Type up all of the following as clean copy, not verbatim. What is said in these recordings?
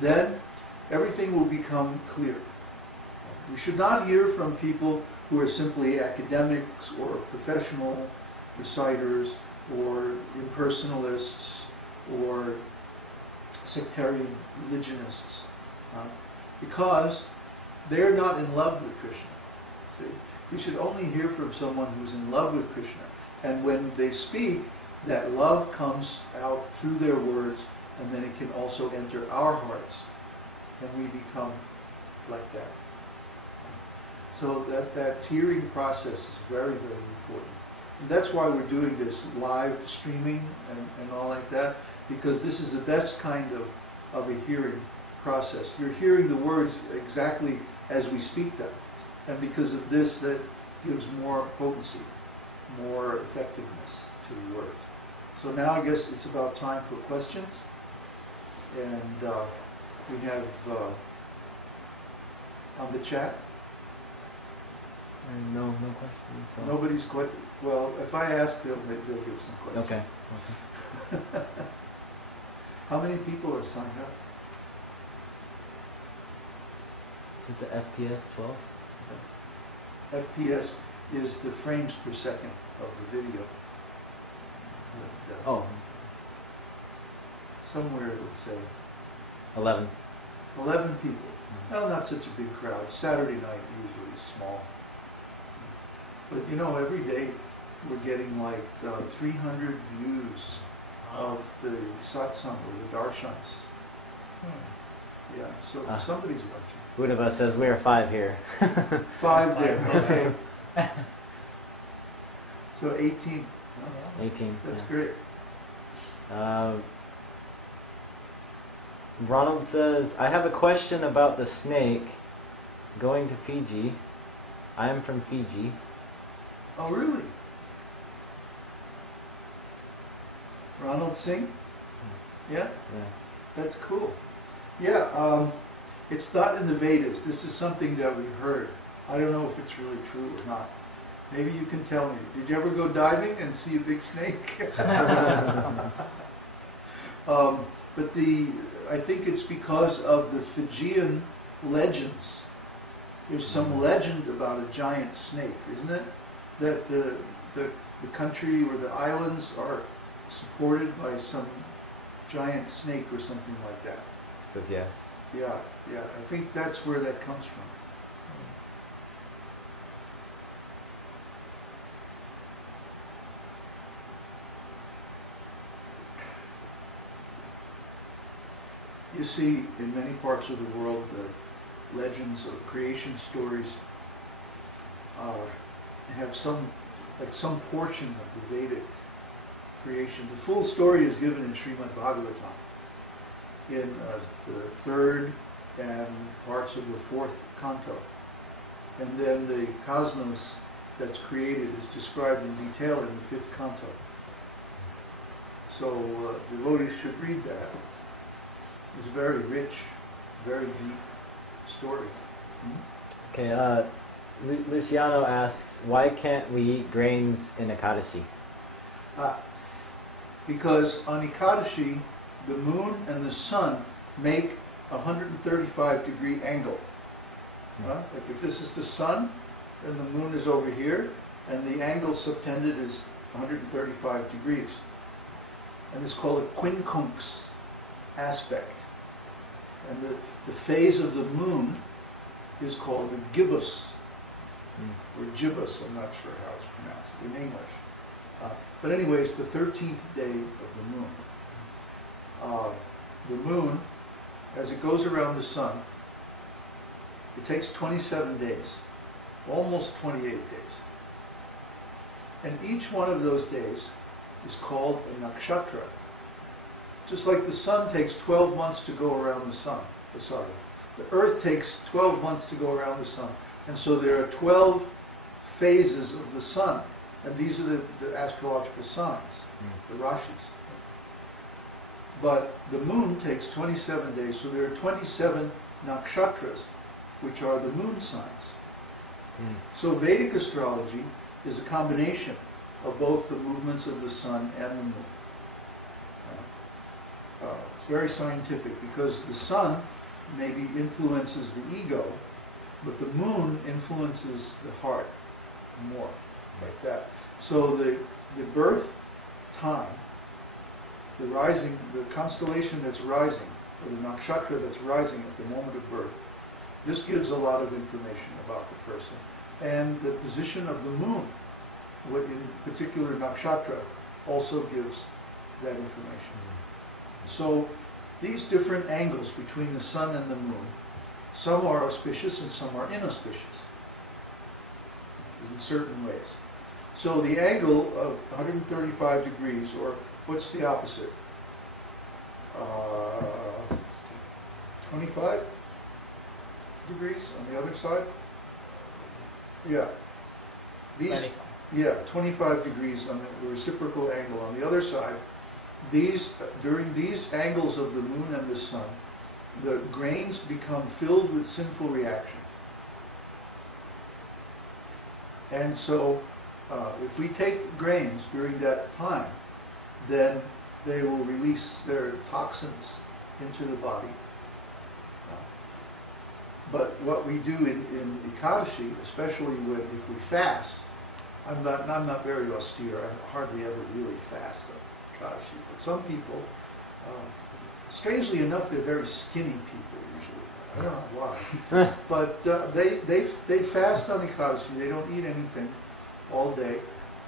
then everything will become clear. We should not hear from people who are simply academics or professional reciters or impersonalists or sectarian religionists, because they're not in love with Krishna. See? We should only hear from someone who's in love with Krishna. And when they speak, that love comes out through their words, and then it can also enter our hearts, and we become like that. So that hearing process is very, very important. And that's why we're doing this live streaming and all like that, because this is the best kind of a hearing process. You're hearing the words exactly as we speak them. And because of this, that gives more potency, more effectiveness to the words. So now I guess it's about time for questions. And we have on the chat. No questions. So. Nobody's quite, well, if I ask, they'll give some questions. Okay. How many people are signed up? Is it the FPS 12? FPS is the frames per second of the video. But, somewhere it'll say 11. 11 people. Well, not such a big crowd. Saturday night usually is small. But you know, every day we're getting like 300 views of the satsang or the darshans. Yeah, so somebody's watching. Buddha says we are 5 here. 5 there, okay. So 18. 18. That's yeah. great. Ronald says, I have a question about the snake going to Fiji. I am from Fiji. Oh, really? Ronald Singh? Yeah? Yeah. That's cool. Yeah, it's not in the Vedas. This is something that we heard. I don't know if it's really true or not. Maybe you can tell me. Did you ever go diving and see a big snake? But I think it's because of the Fijian legends. There's some legend about a giant snake, isn't it? That the country or the islands are supported by some giant snake or something like that. Says yes. Yeah. I think that's where that comes from. You see, in many parts of the world, the legends or creation stories have some portion of the Vedic creation. The full story is given in Śrīmad-Bhāgavatam, in the 3rd and parts of the 4th canto. And then the cosmos that's created is described in detail in the 5th canto. So devotees should read that. It's a very rich, very deep story. Okay, Luciano asks, why can't we eat grains in Ekadashi? Because on Ekadashi, the moon and the sun make a 135-degree angle. Like if this is the sun, then the moon is over here, and the angle subtended is 135 degrees. And it's called a quincunx aspect. And the phase of the moon is called the gibbous, or gibbous, I'm not sure how it's pronounced in English. But anyway, it's the 13th day of the moon. The moon, as it goes around the sun, it takes 27 days, almost 28 days. And each one of those days is called a nakshatra. Just like the sun takes 12 months to go around the sun. The earth takes 12 months to go around the sun. And so there are 12 phases of the sun. And these are the astrological signs, the rashis. But the moon takes 27 days, so there are 27 nakshatras, which are the moon signs. So Vedic astrology is a combination of both the movements of the sun and the moon. It's very scientific, because the sun maybe influences the ego, but the moon influences the heart more, like that. So the birth time, the rising, the constellation that's rising, or the nakshatra that's rising at the moment of birth, this gives a lot of information about the person. And the position of the moon, what in particular nakshatra, also gives that information. So these different angles between the sun and the moon, some are auspicious and some are inauspicious in certain ways. So the angle of 135 degrees, or what's the opposite? 25 degrees on the other side? Yeah. These, yeah, 25 degrees on the reciprocal angle. On the other side, during these angles of the moon and the sun, the grains become filled with sinful reaction. And so, if we take grains during that time, then they will release their toxins into the body. But what we do in Ekadashi, especially if we fast, I'm not very austere. I hardly ever really fast on Ekadashi. But some people, strangely enough, they're very skinny people usually. I don't know why. But they fast on Ekadashi. They don't eat anything all day.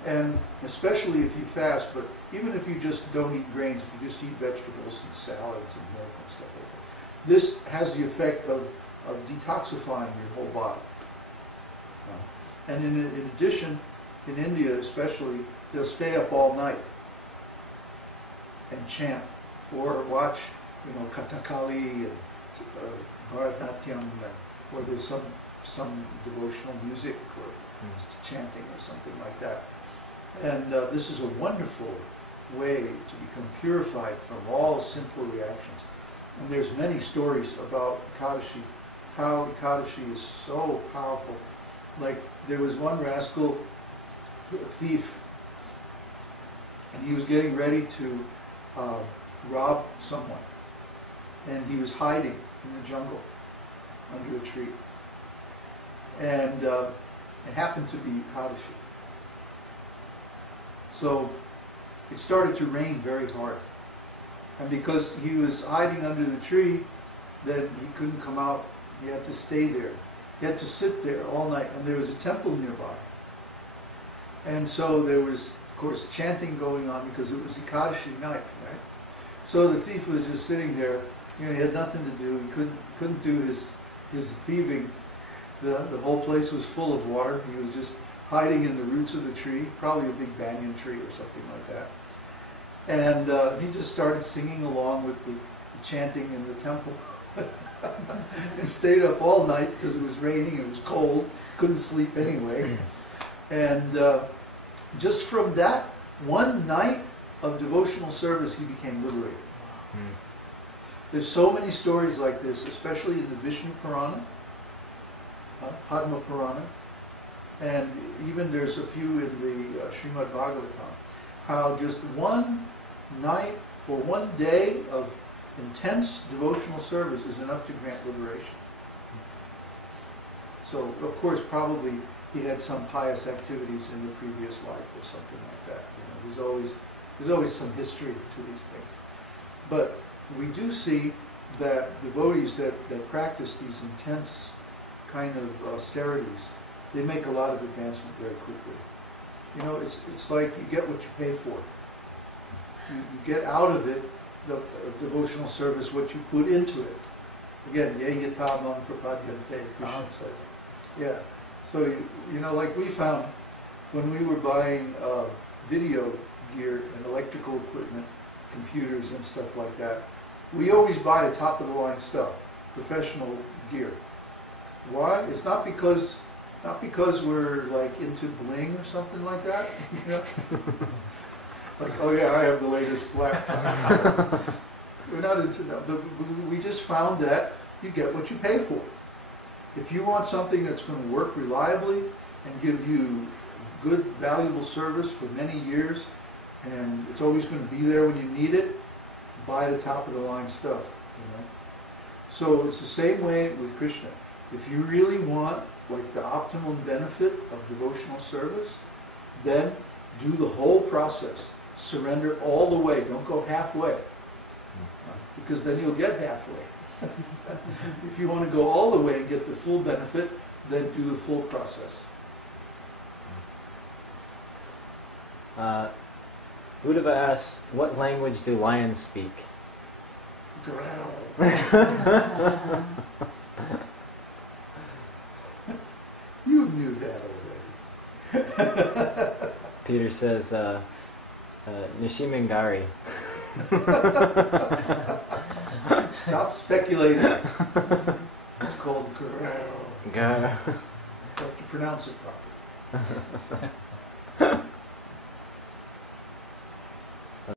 And especially if you fast, but even if you just don't eat grains, if you just eat vegetables and salads and milk and stuff like that, this has the effect of detoxifying your whole body. And in addition, in India especially, they'll stay up all night and chant, or watch, Kathakali and Bharatanatyam, or there's some devotional music or chanting or something like that. And this is a wonderful way to become purified from all sinful reactions. And there's many stories about Ekadashi, how Ekadashi is so powerful. Like, there was one rascal, thief, and he was getting ready to rob someone. And he was hiding in the jungle under a tree. And it happened to be Ekadashi. So it started to rain very hard. And because he was hiding under the tree, then he couldn't come out. He had to stay there. He had to sit there all night. And there was a temple nearby. And so there was, of course, chanting going on because it was Ekadashi night, right? So the thief was just sitting there. He had nothing to do. He couldn't do his thieving. The whole place was full of water. He was just hiding in the roots of the tree, probably a big banyan tree or something like that. And he just started singing along with the chanting in the temple. And stayed up all night because it was raining, it was cold, couldn't sleep anyway. And just from that one night of devotional service, he became liberated. There's so many stories like this, especially in the Vishnu Purana, Padma Purana, and even there's a few in the Śrīmad-Bhāgavatam, how just one night or one day of intense devotional service is enough to grant liberation. So, of course, probably he had some pious activities in the previous life or something like that. There's always some history to these things. But we do see that devotees that practice these intense kind of austerities, they make a lot of advancement very quickly. It's like you get what you pay for. You get out of it, the devotional service, what you put into it. Again, ye yata man prapadyante, Krishna says. Yeah. So, like we found when we were buying video gear and electrical equipment, computers and stuff like that, we always buy the top of the line stuff, professional gear. Why? It's not because we're like into bling or something like that. Like, oh yeah, I have the latest laptop. We're not into that, but we just found that you get what you pay for. If you want something that's going to work reliably and give you good, valuable service for many years, and it's always going to be there when you need it, buy the top of the line stuff, you know. So it's the same way with Krishna. If you really want like the optimum benefit of devotional service, then do the whole process. Surrender all the way. Don't go halfway, because then you'll get halfway. If you want to go all the way and get the full benefit, then do the full process. Uddhava asks, what language do lions speak? Growl. You knew that already. Peter says, Nishimangari. Stop speculating. It's called growl. Gar. You have to pronounce it properly.